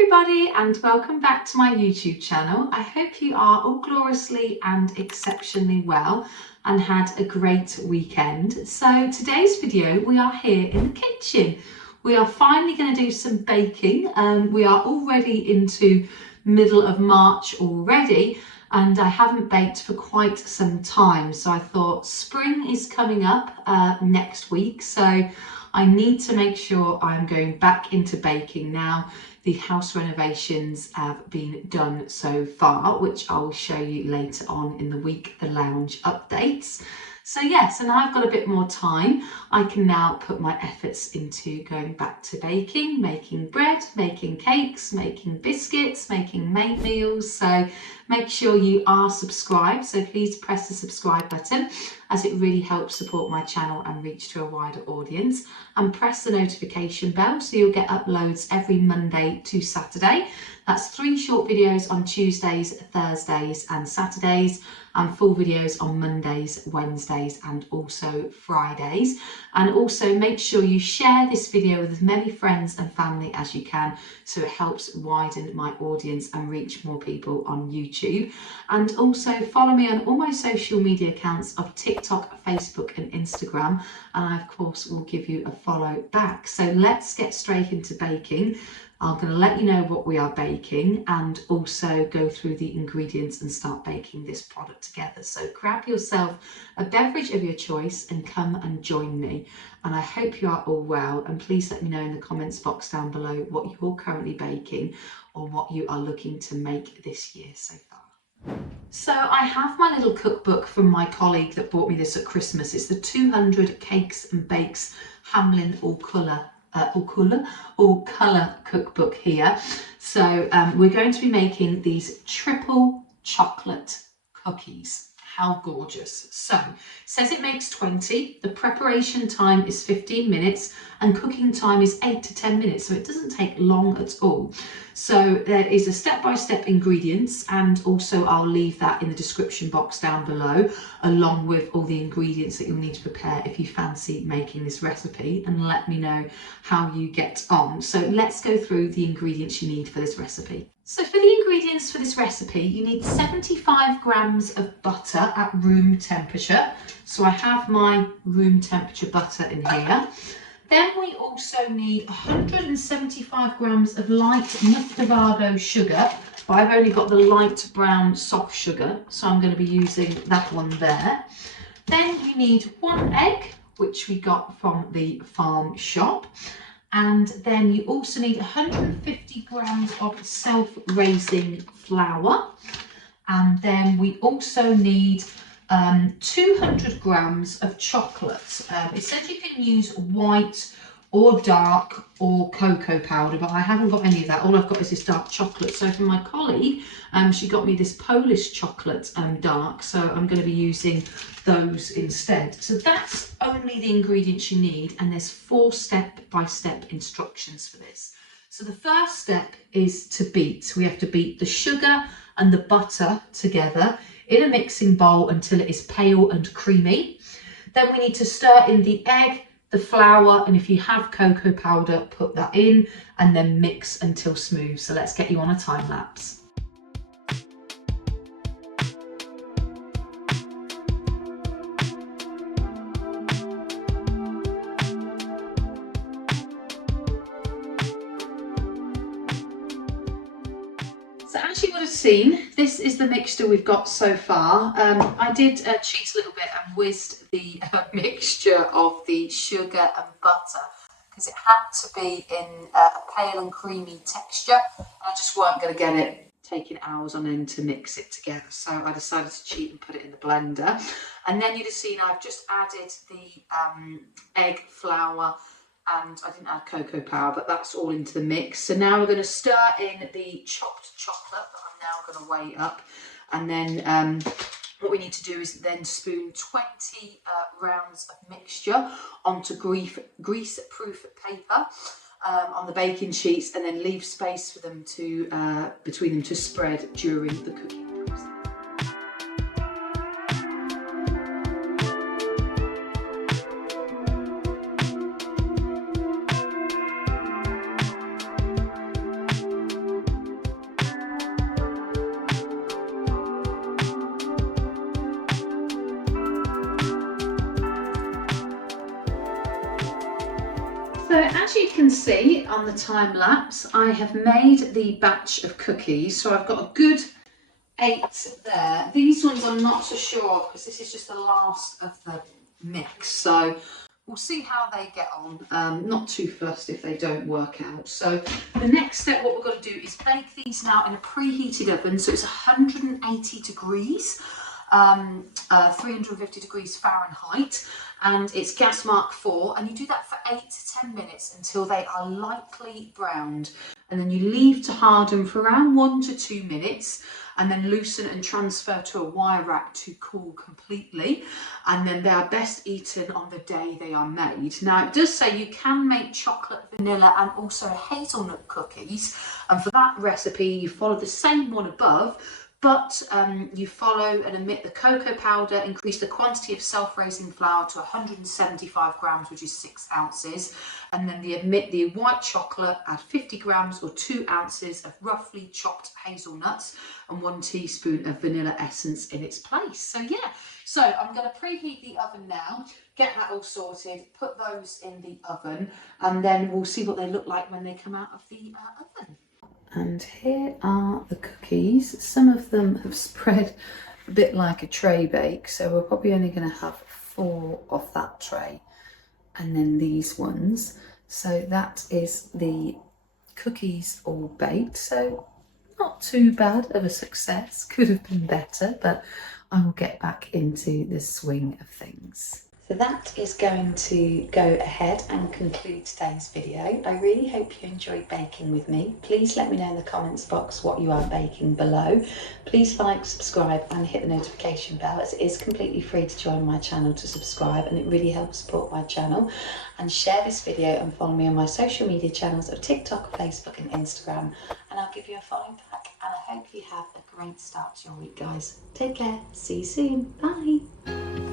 everybody and welcome back to my YouTube channel. I hope you are all gloriously and exceptionally well and had a great weekend. So today's video we are here in the kitchen. We are finally going to do some baking. We are already into middle of March already and I haven't baked for quite some time, so I thought spring is coming up next week, so I need to make sure I'm going back into baking now. The house renovations have been done so far, which I'll show you later on in the week, the lounge updates. So yes, and I've got a bit more time. I can now put my efforts into going back to baking, making bread, making cakes, making biscuits, making made meals. So make sure you are subscribed. So please press the subscribe button as it really helps support my channel and reach to a wider audience. And press the notification bell so you'll get uploads every Monday to Saturday. That's 3 short videos on Tuesdays, Thursdays and Saturdays, and full videos on Mondays, Wednesdays and also Fridays. And also make sure you share this video with as many friends and family as you can so it helps widen my audience and reach more people on YouTube. And also follow me on all my social media accounts of TikTok, Facebook and Instagram, and I of course will give you a follow back. So let's get straight into baking. I'm going to let you know what we are baking and also go through the ingredients and start baking this product together. So grab yourself a beverage of your choice and come and join me. And I hope you are all well, and please let me know in the comments box down below what you're currently baking or what you are looking to make this year so far. So I have my little cookbook from my colleague that bought me this at Christmas. It's the 200 Cakes and Bakes Hamlin All Colour cookbook here. So we're going to be making these triple chocolate cookies. How gorgeous. So it says it makes 20. The preparation time is 15 minutes and cooking time is 8 to 10 minutes. So it doesn't take long at all. So there is a step-by-step ingredients, and also I'll leave that in the description box down below along with all the ingredients that you'll need to prepare if you fancy making this recipe, and let me know how you get on. So let's go through the ingredients you need for this recipe. So for the ingredients for this recipe, you need 75 grams of butter at room temperature. So I have my room temperature butter in here. Then we also need 175 grams of light muscovado sugar, but I've only got the light brown soft sugar, so I'm going to be using that one there. Then you need 1 egg, which we got from the farm shop. And then you also need 150 grams of self-raising flour. And then we also need 200 grams of chocolate. It says you can use white or dark or cocoa powder, but I haven't got any of that. All I've got is this dark chocolate. So from my colleague, she got me this Polish chocolate dark, so I'm going to be using those instead. So that's only the ingredients you need, and there's 4 step-by-step instructions for this. So the first step is to beat. We have to beat the sugar and the butter together in a mixing bowl until it is pale and creamy. Then we need to stir in the egg, the flour, and if you have cocoa powder, put that in and then mix until smooth. So let's get you on a time lapse. So as you would have seen, this is the mixture we've got so far. I did cheat a little bit and whizzed the mixture of the sugar and butter because it had to be in a pale and creamy texture. I just weren't going to get it taking hours on end to mix it together. So I decided to cheat and put it in the blender. And then you'd have seen I've just added the egg, flour, and I didn't add cocoa powder, but that's all into the mix. So now we're going to stir in the chopped chocolate that I'm now going to weigh up. And then what we need to do is then spoon 20 rounds of mixture onto grease-proof paper on the baking sheets, and then leave space for them to between them to spread during the cooking process. So as you can see on the time lapse, I have made the batch of cookies. So I've got a good 8 there. These ones I'm not so sure of because this is just the last of the mix. So we'll see how they get on. Not too fussed if they don't work out. So the next step, what we're going to do is bake these now in a preheated oven. So it's 180 degrees, 350 degrees Fahrenheit, and it's gas mark 4. And you do that for 8 to 10 minutes until they are lightly browned. And then you leave to harden for around 1 to 2 minutes, and then loosen and transfer to a wire rack to cool completely. And then they are best eaten on the day they are made. Now it does say you can make chocolate, vanilla and also hazelnut cookies. And for that recipe, you follow the same one above, but you follow and omit the cocoa powder, increase the quantity of self-raising flour to 175 grams, which is 6 ounces. And then omit the white chocolate, add 50 grams or 2 ounces of roughly chopped hazelnuts and 1 teaspoon of vanilla essence in its place. So yeah, so I'm going to preheat the oven now, get that all sorted, put those in the oven, and then we'll see what they look like when they come out of the oven. And here are the cookies. Some of them have spread a bit like a tray bake, so we're probably only going to have 4 of that tray. And then these ones. So that is the cookies all baked. So not too bad of a success. Could have been better, but I will get back into the swing of things. So that is going to go ahead and conclude today's video. I really hope you enjoyed baking with me. Please let me know in the comments box what you are baking below. Please like, subscribe and hit the notification bell, as it is completely free to join my channel to subscribe, and it really helps support my channel. And share this video and follow me on my social media channels of TikTok, Facebook and Instagram, and I'll give you a follow back. And I hope you have a great start to your week, guys. Take care. See you soon. Bye.